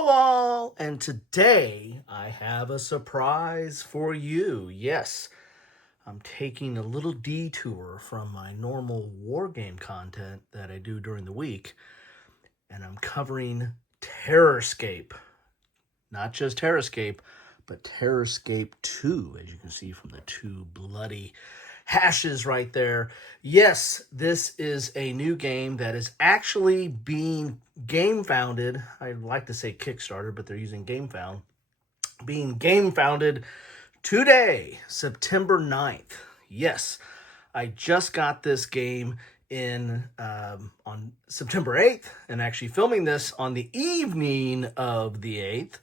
Hello all, and today I have a surprise for you. Yes, I'm taking a little detour from my normal war game content that I do during the week, and I'm covering Terrorscape. Not just Terrorscape, but Terrorscape 2, as you can see from the two bloody hashes right there. Yes, this is a new game that is actually being game-founded. I'd like to say Kickstarter, but they're using Gamefound. Being game-founded today, September 9th. Yes, I just got this game in on September 8th, and actually filming this on the evening of the 8th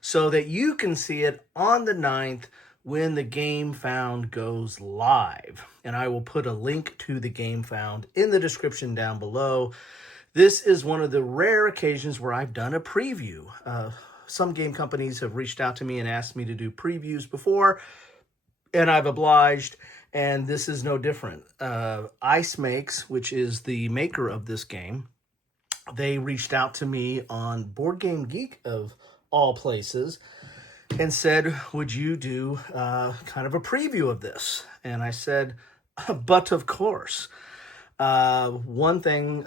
so that you can see it on the 9th when the Gamefound goes live. And I will put a link to the Gamefound in the description down below. This is one of the rare occasions where I've done a preview. Some game companies have reached out to me and asked me to do previews before, and I've obliged, and this is no different. Ice Makes, which is the maker of this game, they reached out to me on Board Game Geek of all places and said, would you do kind of a preview of this? And I said, but of course. One thing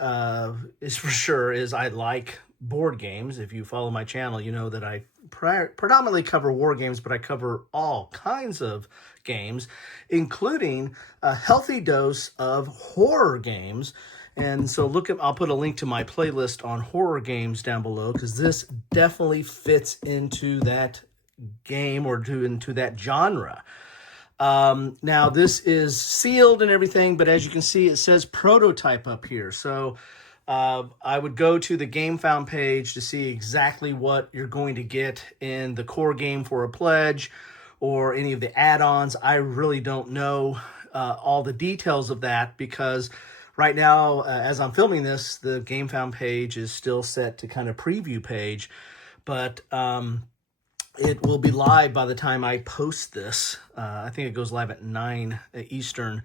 is for sure is I like board games. If you follow my channel, you know that I predominantly cover war games, but I cover all kinds of games, including a healthy dose of horror games. And so I'll put a link to my playlist on horror games down below, because this definitely fits into that game or into that genre. Now this is sealed and everything, but as you can see, it says prototype up here. So I would go to the Gamefound page to see exactly what you're going to get in the core game for a pledge or any of the add-ons. I really don't know all the details of that, because right now, as I'm filming this, the Gamefound page is still set to kind of preview page, but it will be live by the time I post this. I think it goes live at 9 Eastern,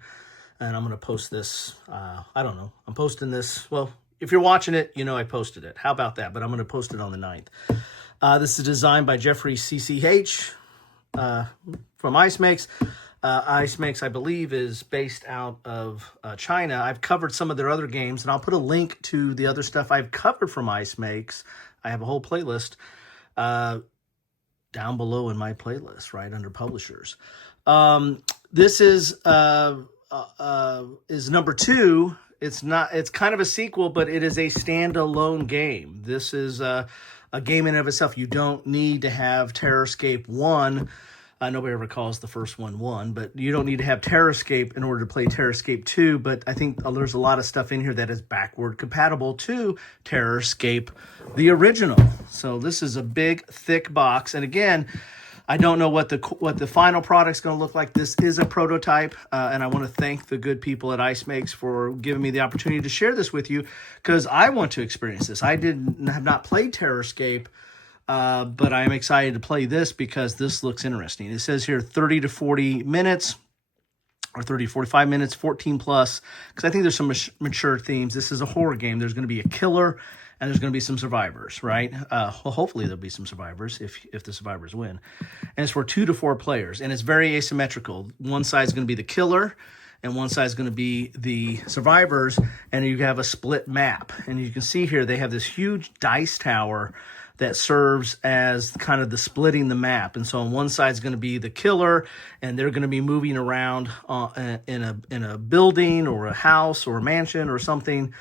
and I'm going to post this, I don't know. I'm posting this, well, if you're watching it, you know I posted it. How about that? But I'm going to post it on the 9th. This is designed by Jeffrey CCH from Ice Makes. Ice Makes, I believe, is based out of China. I've covered some of their other games, and I'll put a link to the other stuff I've covered from Ice Makes. I have a whole playlist down below in my playlist, right under publishers. This is number 2. It's kind of a sequel, but it is a standalone game. This is a game in and of itself. You don't need to have Terrorscape 1. Nobody ever calls the first one 1, but you don't need to have Terrorscape in order to play Terrorscape 2. But I think there's a lot of stuff in here that is backward compatible to Terrorscape, the original. So this is a big, thick box. And again, I don't know what the final product's going to look like. This is a prototype, and I want to thank the good people at Ice Makes for giving me the opportunity to share this with you, because I want to experience this. I have not played Terrorscape, but I am excited to play this because this looks interesting. It says here 30 to 40 minutes, or 30 to 45 minutes, 14 plus, because I think there's some mature themes. This is a horror game. There's going to be a killer, and there's going to be some survivors, right? Well, hopefully there'll be some survivors if the survivors win. And it's for 2 to 4 players, and it's very asymmetrical. One side's going to be the killer, and one side's going to be the survivors, and you have a split map. And you can see here they have this huge dice tower that serves as kind of the splitting the map. And so on one side is going to be the killer, and they're going to be moving around in a building or a house or a mansion or something.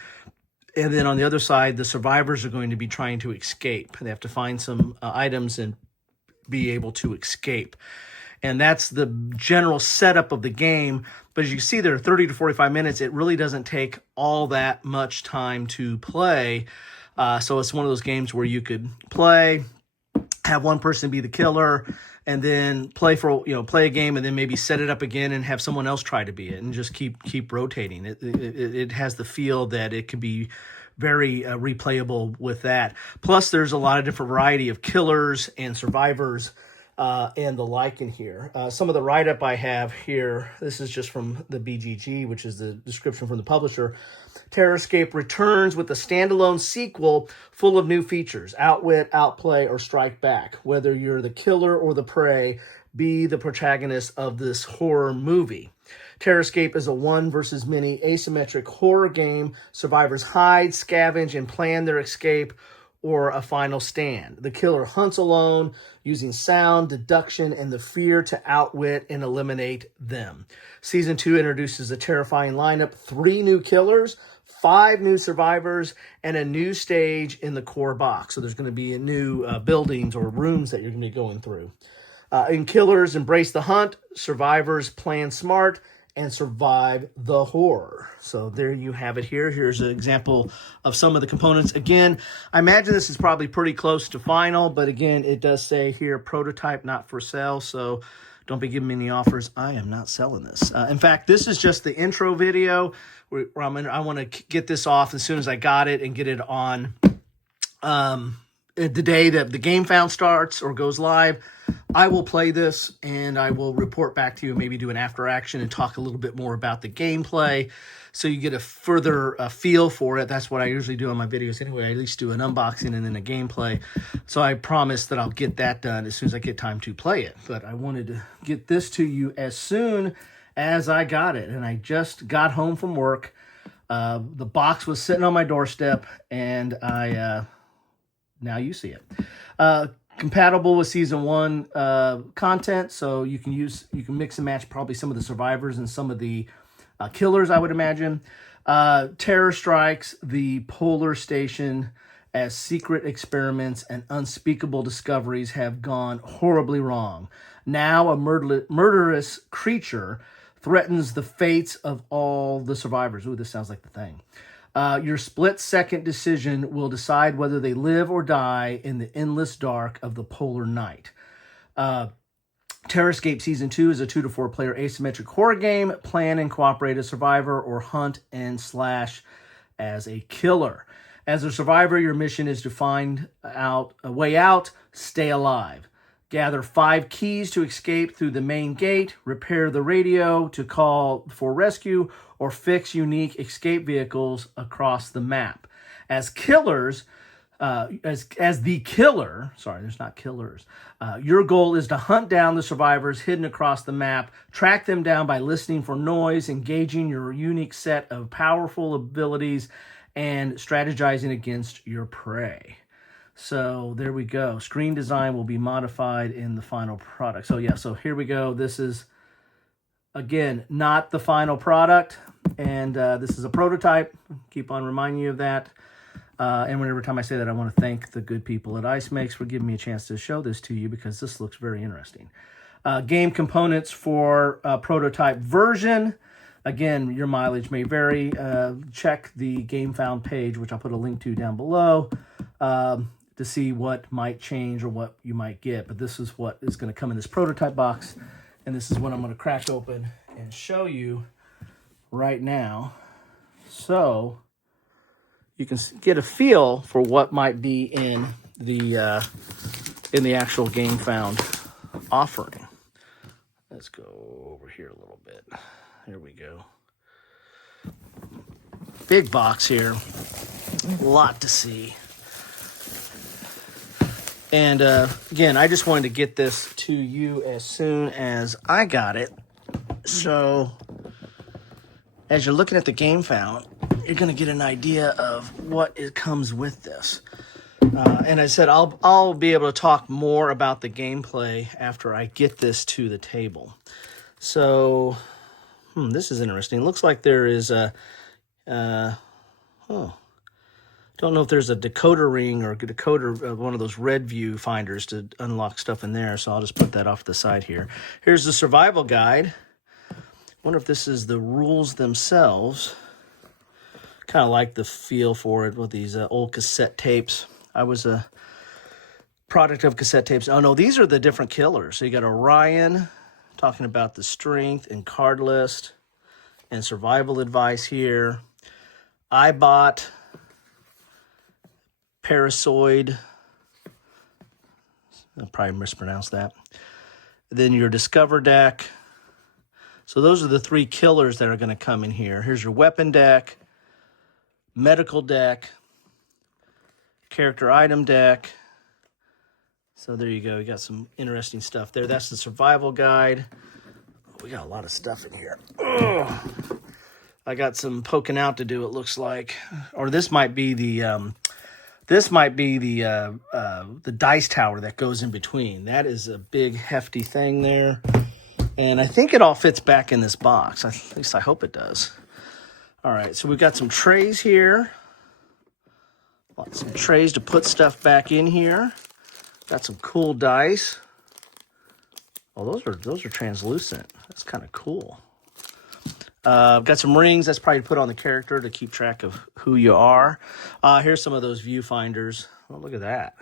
And then on the other side, the survivors are going to be trying to escape. They have to find some items and be able to escape. And that's the general setup of the game. But as you see there, 30 to 45 minutes, it really doesn't take all that much time to play. So it's one of those games where you could play, have one person be the killer, and then play a game, and then maybe set it up again and have someone else try to be it, and just keep rotating. It has the feel that it could be very replayable with that. Plus, there's a lot of different variety of killers and survivors and the like in here. Some of the write-up I have here, this is just from the BGG, which is the description from the publisher. Terrorscape returns with a standalone sequel full of new features. Outwit, outplay, or strike back. Whether you're the killer or the prey, be the protagonist of this horror movie. Terrorscape is a one versus many asymmetric horror game. Survivors hide, scavenge, and plan their escape or a final stand. The killer hunts alone, using sound, deduction, and the fear to outwit and eliminate them. Season 2 introduces a terrifying lineup, 3 new killers, 5 new survivors, and a new stage in the core box. So there's going to be new buildings or rooms that you're going to be going through. And killers embrace the hunt, survivors plan smart, and survive the horror. So there you have it here. Here's an example of some of the components. Again, I imagine this is probably pretty close to final, but again, it does say here, prototype not for sale, so don't be giving me any offers. I am not selling this. In fact, this is just the intro video where I want to get this off as soon as I got it and get it on the day that the Gamefound starts or goes live. I will play this and I will report back to you, maybe do an after action and talk a little bit more about the gameplay so you get a further feel for it. That's what I usually do on my videos anyway. I at least do an unboxing and then a gameplay. So I promise that I'll get that done as soon as I get time to play it. But I wanted to get this to you as soon as I got it. And I just got home from work. The box was sitting on my doorstep and now you see it. Compatible with season 1 content, so you can mix and match probably some of the survivors and some of the killers, I would imagine. Terror strikes the polar station as secret experiments and unspeakable discoveries have gone horribly wrong. Now a murderous creature threatens the fates of all the survivors. Ooh, this sounds like the thing. Your split-second decision will decide whether they live or die in the endless dark of the polar night. Terrorscape Season 2 is a 2 to 4 player asymmetric horror game. Plan and cooperate as survivor or hunt and slash as a killer. As a survivor, your mission is to find out a way out, stay alive. Gather 5 keys to escape through the main gate, repair the radio to call for rescue, or fix unique escape vehicles across the map. As killers, as the killer, sorry, there's not killers, your goal is to hunt down the survivors hidden across the map, track them down by listening for noise, engaging your unique set of powerful abilities, and strategizing against your prey. So there we go. Screen design will be modified in the final product. So yeah, so here we go. This is, again, not the final product. And this is a prototype. Keep on reminding you of that. And whenever time I say that, I want to thank the good people at Ice Makes for giving me a chance to show this to you because this looks very interesting. Game components for prototype version. Again, your mileage may vary. Check the Gamefound page, which I'll put a link to down below, to see what might change or what you might get. But this is what is going to come in this prototype box. And this is what I'm going to crack open and show you right now. So you can get a feel for what might be in the actual Gamefound offering. Let's go over here a little bit. Here we go. Big box here. A lot to see. And again, I just wanted to get this to you as soon as I got it. So as you're looking at the Gamefound, you're going to get an idea of what it comes with this. And I said I'll be able to talk more about the gameplay after I get this to the table. So this is interesting. It looks like there is a don't know if there's a decoder ring or a decoder, one of those red view finders to unlock stuff in there. So I'll just put that off to the side here. Here's the survival guide. Wonder if this is the rules themselves. Kind of like the feel for it with these old cassette tapes. I was a product of cassette tapes. Oh no, these are the different killers. So you got Orion talking about the strength and card list and survival advice here. iBot, Parasoid, I'll probably mispronounce that. Then your Discover deck. So those are the 3 killers that are going to come in here. Here's your weapon deck, medical deck, character item deck. So there you go. We got some interesting stuff there. That's the survival guide. We got a lot of stuff in here. Ugh. I got some poking out to do, it looks like. Or this might be the the dice tower that goes in between. That is a big hefty thing there. And I think it all fits back in this box. At least I hope it does. All right, so we've got some trays here. Some trays to put stuff back in here. Got some cool dice. Oh, those are translucent. That's kind of cool. Got some rings. That's probably put on the character to keep track of who you are. Here's some of those viewfinders. Oh, look at that.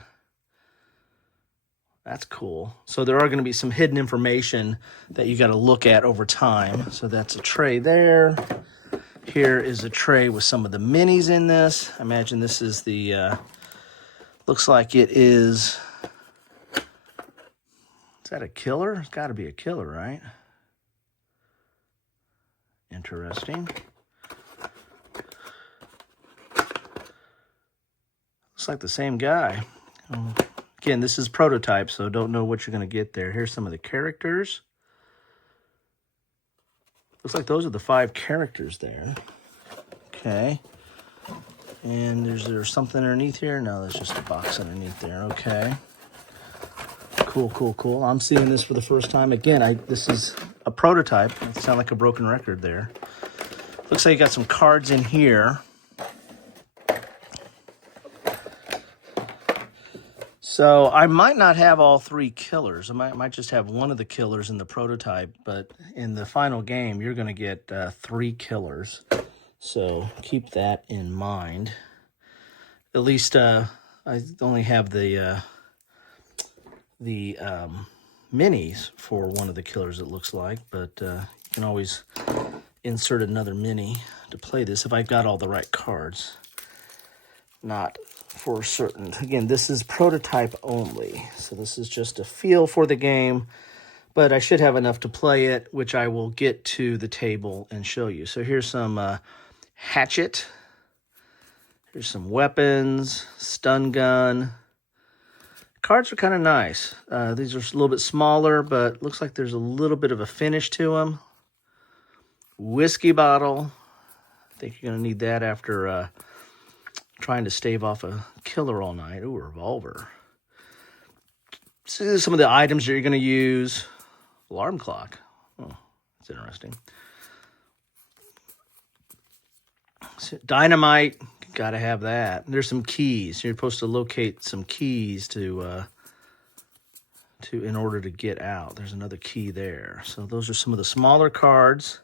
That's cool. So there are going to be some hidden information that you got to look at over time. So that's a tray there. Here is a tray with some of the minis in this. I imagine this is the, looks like it is that a killer? It's got to be a killer, right? Interesting. Looks like the same guy. Again, this is prototype, so don't know what you're going to get there. Here's some of the characters. Looks like those are the 5 characters there. Okay. And there's something underneath here? No, there's just a box underneath there. Okay. Cool, cool, cool. I'm seeing this for the first time. Again, this is a prototype. It sounds like a broken record there. Looks like you got some cards in here. So I might not have all 3 killers. I might just have one of the killers in the prototype, but in the final game, you're going to get 3 killers. So keep that in mind. At least I only have the minis for one of the killers, it looks like, but you can always insert another mini to play this if I've got all the right cards. Not for certain. Again, this is prototype only, so this is just a feel for the game, but I should have enough to play it, which I will get to the table and show you. So here's some hatchet. Here's some weapons, stun gun. Cards are kind of nice. These are a little bit smaller, but looks like there's a little bit of a finish to them. Whiskey bottle. I think you're going to need that after trying to stave off a killer all night. Ooh, a revolver. So some of the items that you're going to use. Alarm clock. Oh, that's interesting. So, dynamite. Got to have that. There's some keys. You're supposed to locate some keys to in order to get out. There's another key there. So those are some of the smaller cards.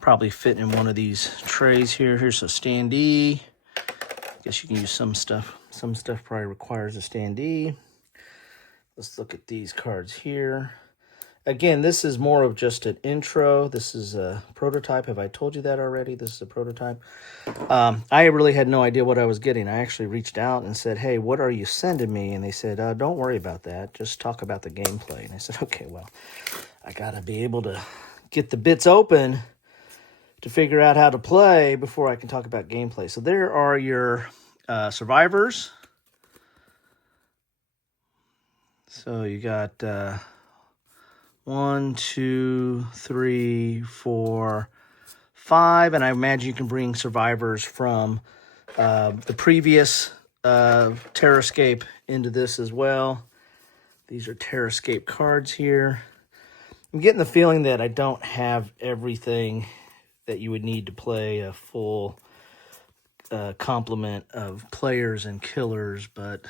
Probably fit in one of these trays here. Here's a standee. I guess you can use some stuff. Some stuff probably requires a standee. Let's look at these cards here. Again, this is more of just an intro. This is a prototype. Have I told you that already? This is a prototype. I really had no idea what I was getting. I actually reached out and said, hey, what are you sending me? And they said, don't worry about that. Just talk about the gameplay. And I said, okay, well, I got to be able to get the bits open to figure out how to play before I can talk about gameplay. So there are your survivors. So you got 1, 2, 3, 4, 5, and I imagine you can bring survivors from the previous Terrorscape into this as well. These are Terrorscape cards here. I'm getting the feeling that I don't have everything that you would need to play a full complement of players and killers, but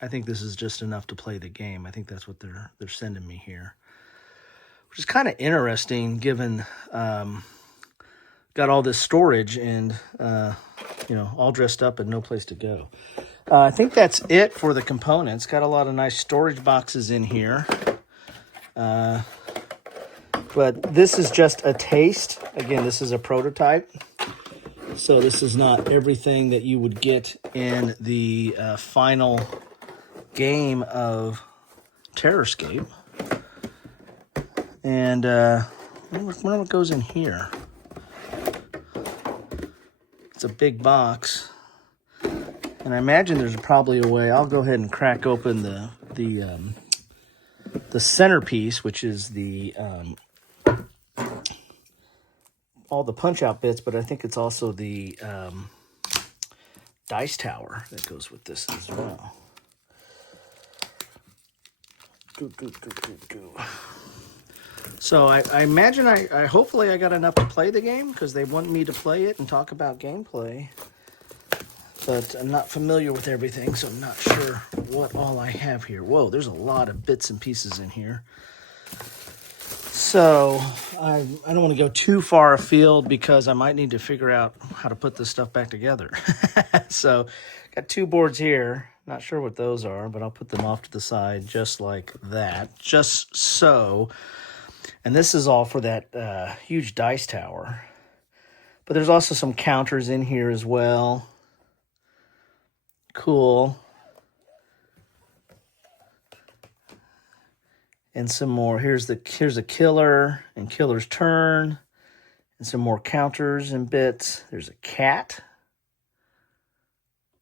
I think this is just enough to play the game. I think that's what they're sending me here, which is kind of interesting given got all this storage and all dressed up and no place to go. I think that's it for the components. Got a lot of nice storage boxes in here. But this is just a taste. Again, this is a prototype. So this is not everything that you would get in the final game of Terrorscape. And I wonder what goes in here. It's a big box. And I imagine there's probably a way. I'll go ahead and crack open the centerpiece, which is the all the punch-out bits, but I think it's also the dice tower that goes with this as well. So I imagine I hopefully I got enough to play the game, because they want me to play it and talk about gameplay. But I'm not familiar with everything, so I'm not sure what all I have here. Whoa, there's a lot of bits and pieces in here. So I don't want to go too far afield, because I might need to figure out how to put this stuff back together. So got 2 boards here. Not sure what those are, but I'll put them off to the side just like that. Just so. And this is all for that huge dice tower. But there's also some counters in here as well. Cool. And some more. Here's a killer and killer's turn. And some more counters and bits. There's a cat.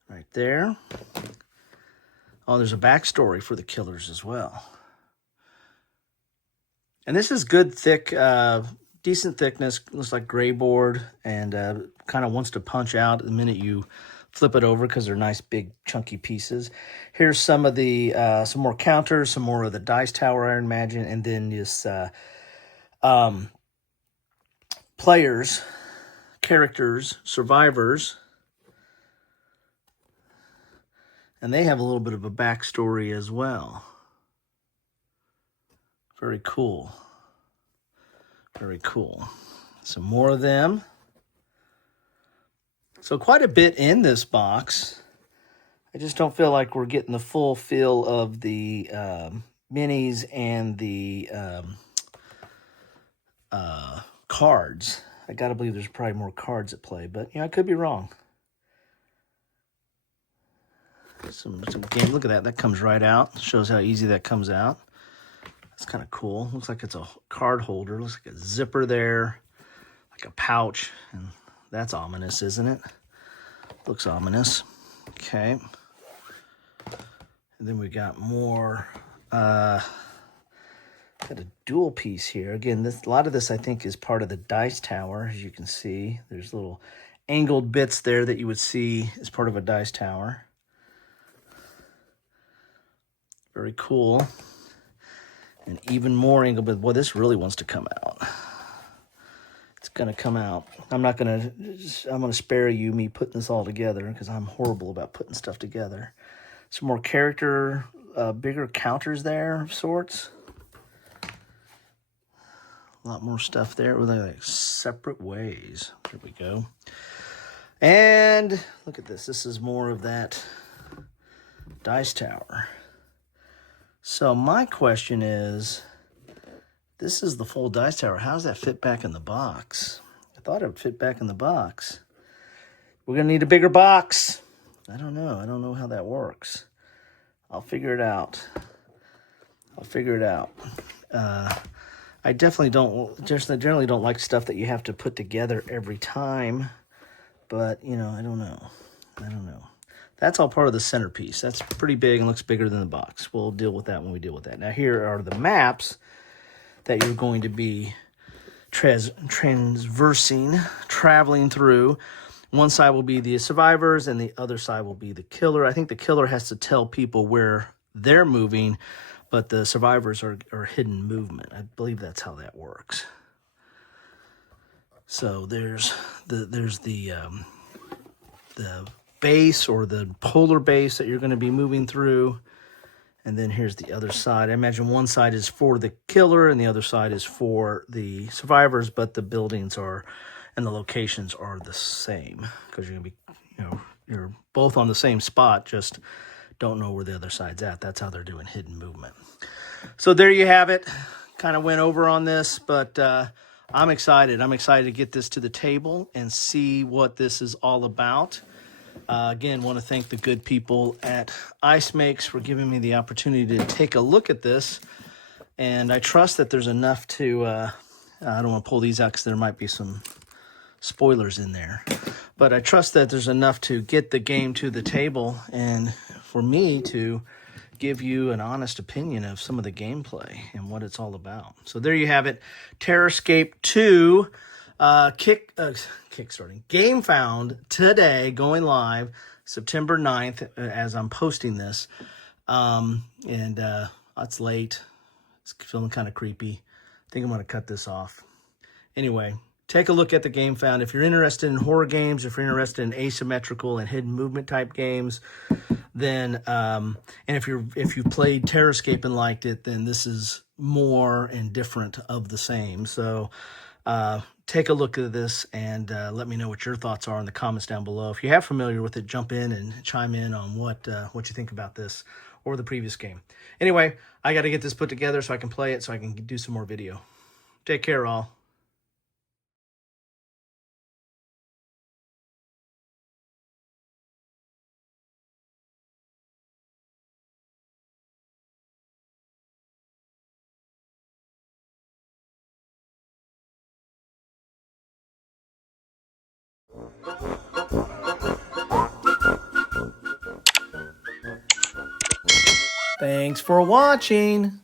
Right there. Oh, there's a backstory for the killers as well. And this is good, thick, decent thickness. Looks like gray board, and kind of wants to punch out the minute you flip it over, because they're nice, big, chunky pieces. Here's some of the some more counters, some more of the dice tower, I imagine, and then this players, characters, survivors. And they have a little bit of a backstory as well. Very cool. Very cool. Some more of them. So quite a bit in this box. I just don't feel like we're getting the full feel of the minis and the cards. I gotta believe there's probably more cards at play, but I could be wrong. Some game. Look at that. That comes right out. Shows how easy that comes out. That's kind of cool. Looks like it's a card holder. Looks like a zipper there, like a pouch. And that's ominous, isn't it? Looks ominous. Okay. And then we got more. Got a dual piece here. Again, a lot of this I think is part of the dice tower. As you can see, there's little angled bits there that you would see as part of a dice tower. Very cool. And even more angle, but boy, this really wants to come out. It's gonna come out. I'm gonna spare you me putting this all together, because I'm horrible about putting stuff together. Some more character, bigger counters there of sorts. A lot more stuff there with like separate ways. Here we go. And look at this. This is more of that dice tower. So my question is, this is the full dice tower. How does that fit back in the box? I thought it would fit back in the box. We're going to need a bigger box. I don't know. I don't know how that works. I'll figure it out. I generally don't like stuff that you have to put together every time. But, I don't know. That's all part of the centerpiece. That's pretty big and looks bigger than the box. We'll deal with that when we deal with that. Now, here are the maps that you're going to be traveling through. One side will be the survivors, and the other side will be the killer. I think the killer has to tell people where they're moving, but the survivors are hidden movement. I believe that's how that works. So there's the base, or the polar base, that you're going to be moving through. And then here's the other side. I imagine one side is for the killer and the other side is for the survivors, but the buildings and the locations are the same, because you're going to be, you're both on the same spot, just don't know where the other side's at. That's how they're doing hidden movement. So there you have it. Kind of went over on this, but I'm excited. I'm excited to get this to the table and see what this is all about. Again, want to thank the good people at Ice Makes for giving me the opportunity to take a look at this. And I trust that there's enough to, I don't want to pull these out because there might be some spoilers in there. But I trust that there's enough to get the game to the table and for me to give you an honest opinion of some of the gameplay and what it's all about. So there you have it. Terrorscape 2 kickstarting. Gamefound today, going live September 9th as I'm posting this. It's late. It's feeling kind of creepy. I think I'm going to cut this off. Anyway, take a look at the Gamefound. If you're interested in horror games, if you're interested in asymmetrical and hidden movement type games, then and if you've played Terrorscape and liked it, then this is more and different of the same. So take a look at this and let me know what your thoughts are in the comments down below. If you have familiar with it, jump in and chime in on what you think about this or the previous game. Anyway, I got to get this put together so I can play it, so I can do some more video. Take care, all. Thanks for watching.